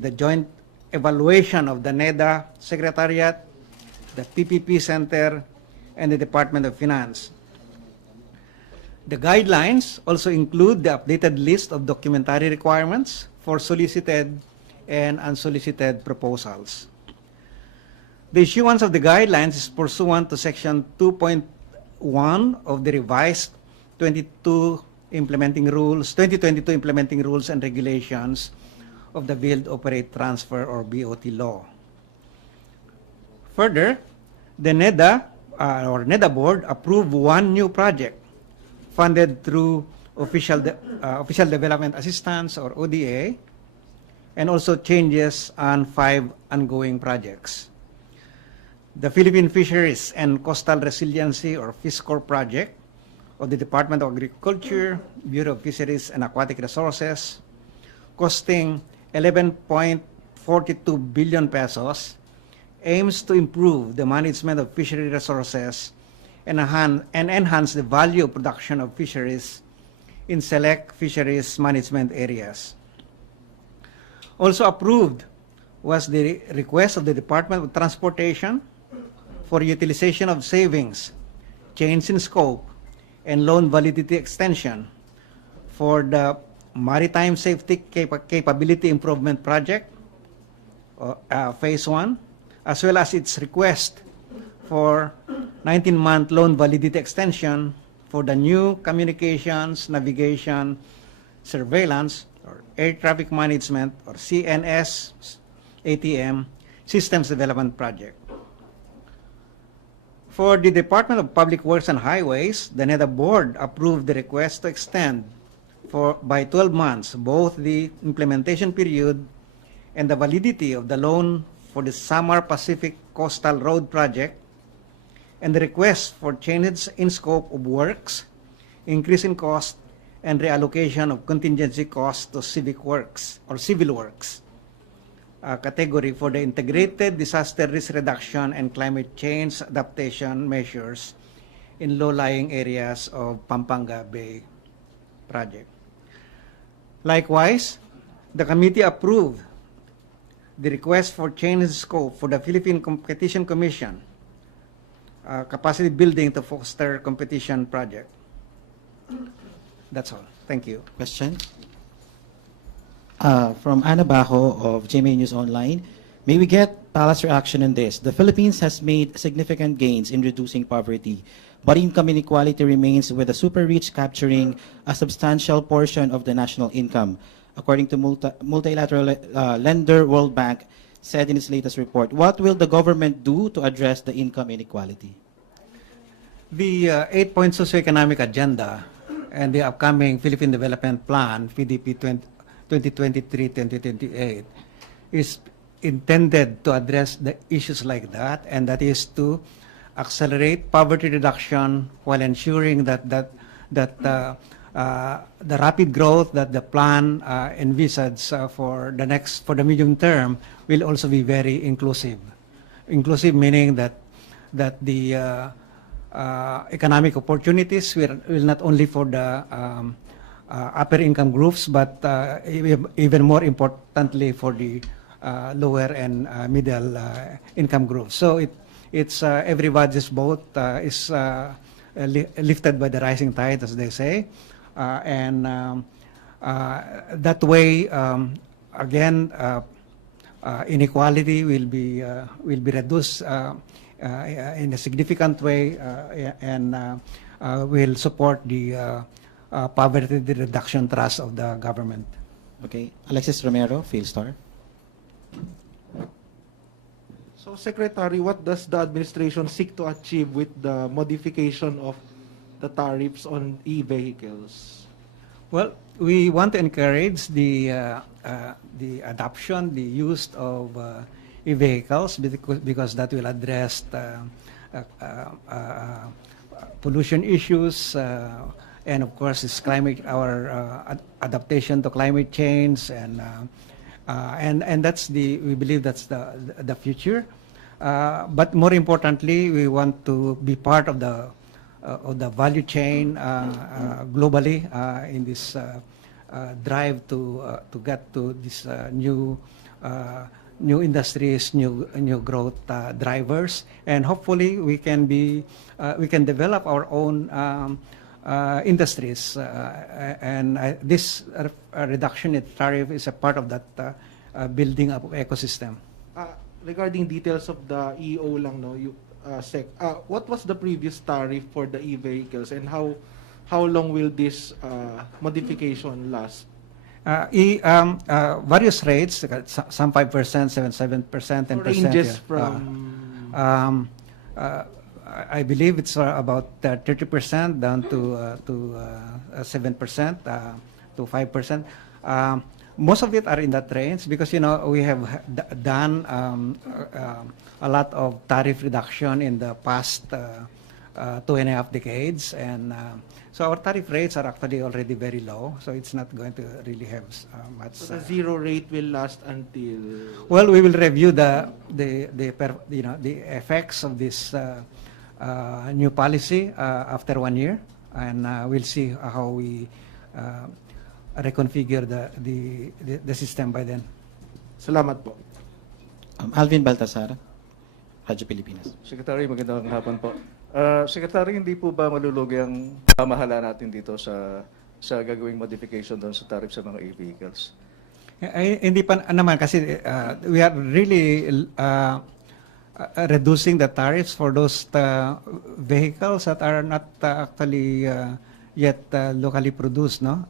the joint evaluation of the NEDA Secretariat, the PPP Center, and the Department of Finance. The guidelines also include the updated list of documentary requirements for solicited and unsolicited proposals. The issuance of the guidelines is pursuant to Section 2.1 of the revised 2022 implementing rules and regulations of the Build, Operate, Transfer, or BOT law. Further, the NEDA board approved one new project funded through official development assistance, or ODA, and also changes on 5 ongoing projects. The Philippine Fisheries and Coastal Resiliency, or FISCOR project of the Department of Agriculture, Bureau of Fisheries and Aquatic Resources, costing 11.42 billion pesos, aims to improve the management of fishery resources and enhance the value of production of fisheries in select fisheries management areas. Also approved was the request of the Department of Transportation for utilization of savings, change in scope, and loan validity extension for the Maritime Safety Capability Improvement Project, Phase 1, as well as its request for 19-month loan validity extension for the new Communications, Navigation, Surveillance, or Air Traffic Management, or CNS ATM Systems Development Project. For the Department of Public Works and Highways, the NEDA board approved the request to extend by 12 months both the implementation period and the validity of the loan for the Samar Pacific Coastal Road Project, and the request for changes in scope of works, increase in cost, and reallocation of contingency costs to civic works or civil works category for the integrated disaster risk reduction and climate change adaptation measures in low-lying areas of Pampanga Bay project. Likewise, the committee approved the request for change in scope for the Philippine Competition Commission capacity building to foster competition project. That's all. Thank you. Question? From Ana Bajo of GMA News Online. May we get Palace reaction on this? The Philippines has made significant gains in reducing poverty, but income inequality remains, with the super rich capturing a substantial portion of the national income, according to multilateral lender World Bank said in its latest report. What will the government do to address the income inequality? The 8-point socioeconomic agenda and the upcoming Philippine Development Plan, PDP 2023-2028, is intended to address the issues like that, and that is to accelerate poverty reduction while ensuring that the rapid growth that the plan envisages for the medium term will also be very inclusive. Inclusive meaning that the economic opportunities will not only for the upper income groups, but even more importantly for the lower and middle income groups. So it's everybody's boat is lifted by the rising tide, as they say, and that way again inequality will be reduced in a significant way, and will support the poverty reduction thrust of the government. Okay, Alexis Romero, Philstar. So, Secretary, what does the administration seek to achieve with the modification of the tariffs on e-vehicles? Well, we want to encourage the adoption, the use of e-vehicles, because that will address pollution issues, and of course, it's our adaptation to climate change, and that's we believe that's the future. But more importantly, we want to be part of the value chain globally in this drive to get to this new new industries, new growth drivers, and hopefully we can develop our own industries, and this reduction in tariff is a part of that building up of ecosystem. Regarding details of the EO lang, no, what was the previous tariff for the e-vehicles, and how long will this modification last? Various rates, some 5%, 7%, 10%. Ranges yeah. from I believe it's about 30% down to 7% to 5%. Most of it are in that range because we have done a lot of tariff reduction in the past 2.5 decades, and so our tariff rates are actually already very low. So it's not going to really have much. So the zero rate will last until. Well, we will review the effects of this new policy after 1 year, and we'll see how we reconfigure the system by then. Salamat po. Alvin Baltasar, Radyo Pilipinas. Secretary, magandang hapon po. Secretary, hindi po ba malulugi ang pamahala natin dito sa gagawing modification doon sa tariff sa mga e-vehicles? Hindi pa naman kasi we are really reducing the tariffs for those vehicles that are not actually yet locally produced, no?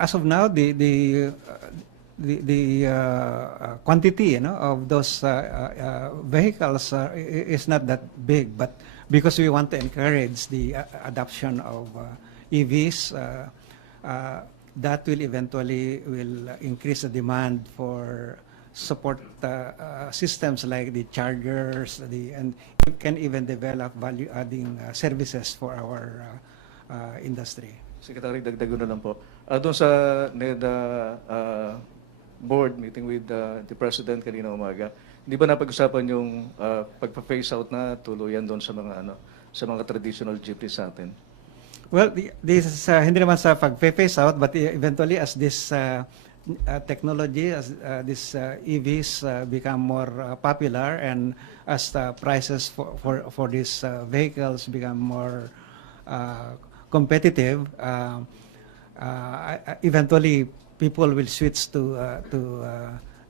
As of now, the quantity of those vehicles is not that big, but because we want to encourage the adoption of EVs, that will eventually increase the demand for support systems like the chargers, and you can even develop value-adding services for our industry. Secretary, dagdago na lang po. Doon sa NEDA board meeting with the President kanina umaga, hindi ba napag-usapan yung pagpa-phase out na tuluyan doon sa mga traditional jeepneys sa atin? Well, this is hindi naman sa pag-phase out, but eventually as this technology, as these EVs become more popular, and as the prices for these vehicles become more competitive, eventually people will switch to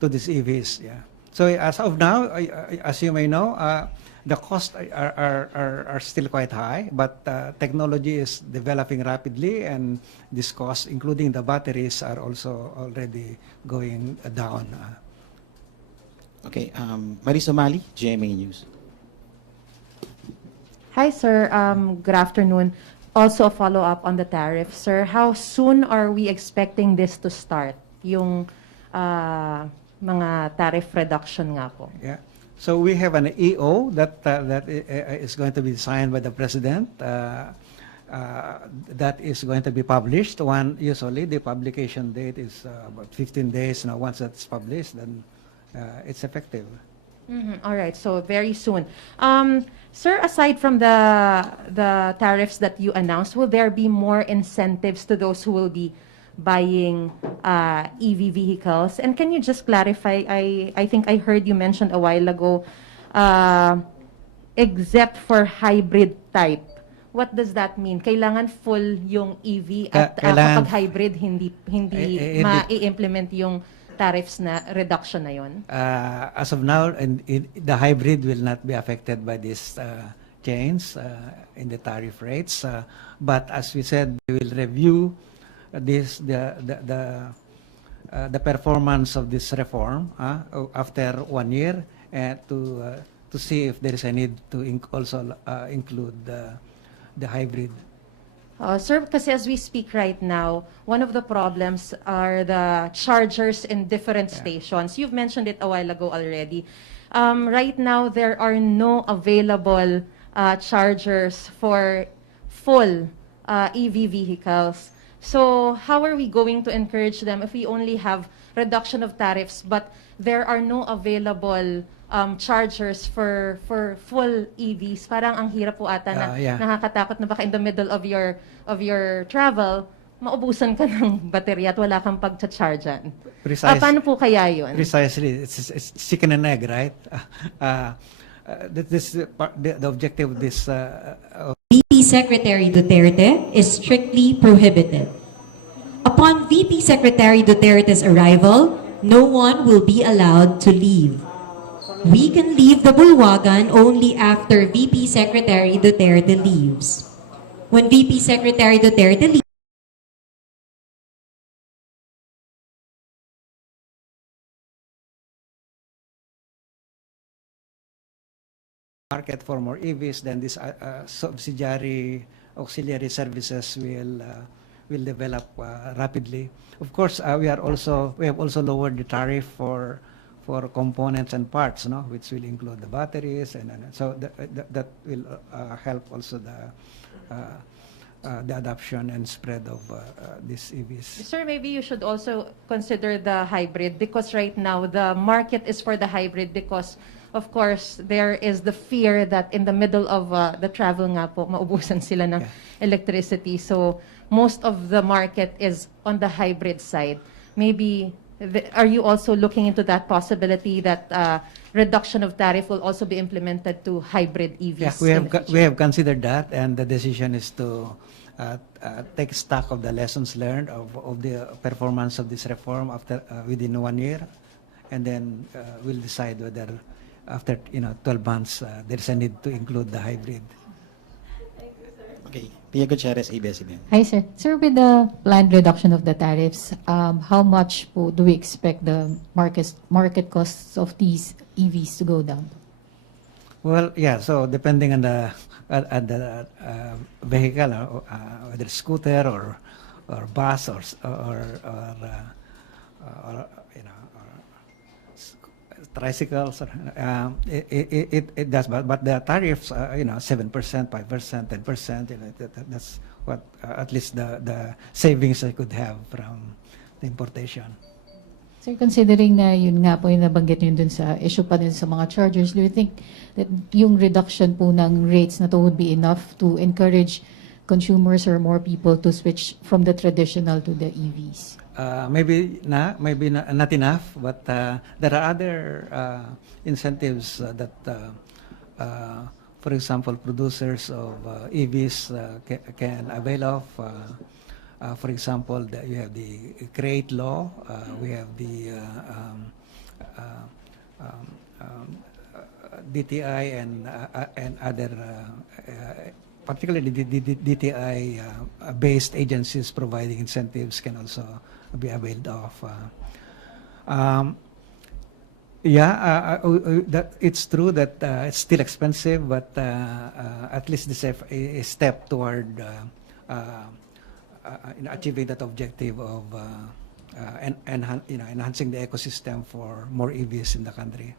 these EVs. Yeah. So as of now, as you may know, the costs are still quite high, but technology is developing rapidly, and this cost, including the batteries, are also already going down. Okay, Marisa Mali, GMA News. Hi, sir. Good afternoon. Also a follow-up on the tariff. Sir, how soon are we expecting this to start? Yung mga tariff reduction nga po. Yeah. So we have an EO that is going to be signed by the President. That is going to be published. Usually the publication date is about 15 days. Now, once that's published, then it's effective. All right, so very soon. Sir, aside from the tariffs that you announced, will there be more incentives to those who will be buying EV vehicles? And can you just clarify, I think I heard you mentioned a while ago, except for hybrid type. What does that mean? Kailangan full yung EV at kapag hybrid, hindi ma-i-implement yung tariffs na reduction na yon? As of now, the hybrid will not be affected by this change in the tariff rates. But as we said, we will review the performance of this reform after 1 year, to see if there is a need to also include the hybrid. Sir, kasi as we speak right now, one of the problems are the chargers in different stations. You've mentioned it a while ago already. Right now, there are no available chargers for full EV vehicles. So how are we going to encourage them if we only have reduction of tariffs, but there are no available chargers for full EVs? Parang ang hirap po ata na nakakatakot na baka in the middle of your travel, maubusan ka ng baterya at wala kang pagcha-chargean. Precisely. Paano po kaya yun? Precisely. It's chicken and egg, right? This the objective of this VP Secretary Duterte is strictly prohibited. Upon VP Secretary Duterte's arrival, no one will be allowed to leave. We can leave the Bulwagan only after VP Secretary Duterte leaves. When VP Secretary Duterte leaves, market for more EVs, then this subsidiary auxiliary services will develop rapidly. Of course, we have also lowered the tariff for components and parts, no, which will include the batteries, and so that will help also the adoption and spread of these EVs. Sir, maybe you should also consider the hybrid, because right now the market is for the hybrid because, of course, there is the fear that in the middle of the travel nga po, maubusan sila ng electricity. So most of the market is on the hybrid side. Maybe, are you also looking into that possibility that reduction of tariff will also be implemented to hybrid EVs? Yeah, we have considered that, and the decision is to take stock of the lessons learned of the performance of this reform after within 1 year, and then we'll decide whether after 12 months there's a need to include the hybrid. Okay, Pia Gutierrez, ABS-CBN. Hi, sir. Sir, with the planned reduction of the tariffs, how much po do we expect the market costs of these EVs to go down? Well, yeah. So depending on the vehicle, whether scooter or bus or tricycles, it does. But the tariffs, 7%, 5%, 10%. That's what at least the savings I could have from the importation. Sir, considering na yun nga po yung nabanggit nyo dun sa issue pa din sa mga chargers, do you think that yung reduction po ng rates na to would be enough to encourage consumers or more people to switch from the traditional to the EVs? Maybe not enough, but there are other incentives that, for example, producers of EVs can avail of. For example, you have the CREATE law, we have the DTI and other, particularly the DTI-based agencies providing incentives can also be availed of. That it's true that it's still expensive, but at least this is a step toward achieving that objective of enhancing the ecosystem for more EVs in the country.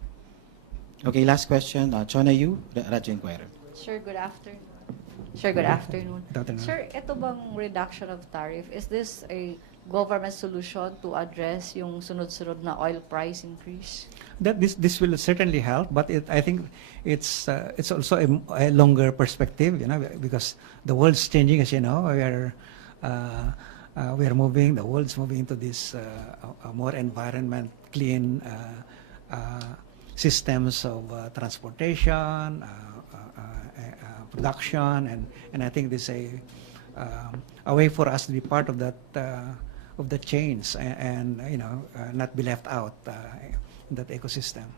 Okay, last question. Chona Yu, Radyo Inquirer. Sir, good afternoon. Sir, good afternoon. Good afternoon. Sir, ito bang reduction of tariff, is this a government solution to address yung sunod-sunod na oil price increase? That this will certainly help, but I think it's also a longer perspective, because the world's changing, as you know. We are moving. The world's moving into this more environment clean systems of transportation, production, and I think this is a way for us to be part of that of the change and not be left out in that ecosystem.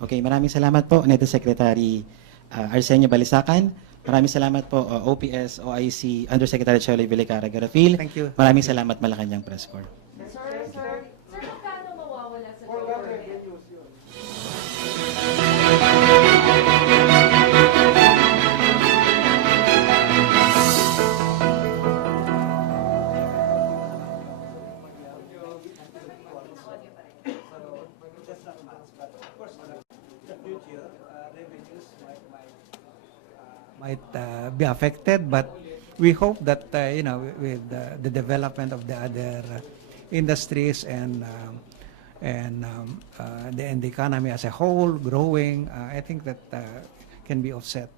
Okay, maraming salamat po, Neto Secretary Arsenio Balisacan. Maraming salamat po, OPS, OIC, Undersecretary Cheloy Garafil. Thank you. Maraming salamat, Malacanang Press Corps. Sir, magkano mawawala sa government? Might be affected, but we hope that with the development of the other industries and the economy as a whole growing, I think that can be offset.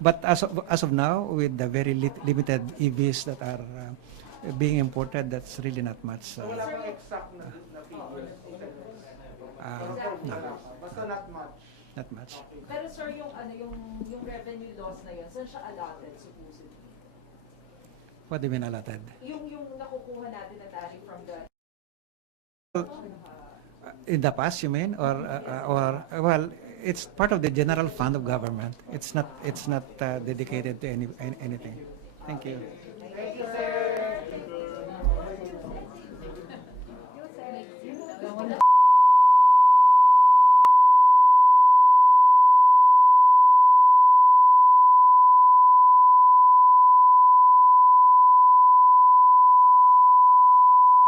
But as of now, with the very limited EVs that are being imported, that's really not much. Wala bang exact na figures? No, Basta not much. not much. Pero sir, yung ano yung revenue loss na yun, saan siya allotted supposedly? What do you mean allotted? Yung nakukuha natin na tariff from the In the past, you mean, or well, it's part of the general fund of government. It's not dedicated to anything. Thank you.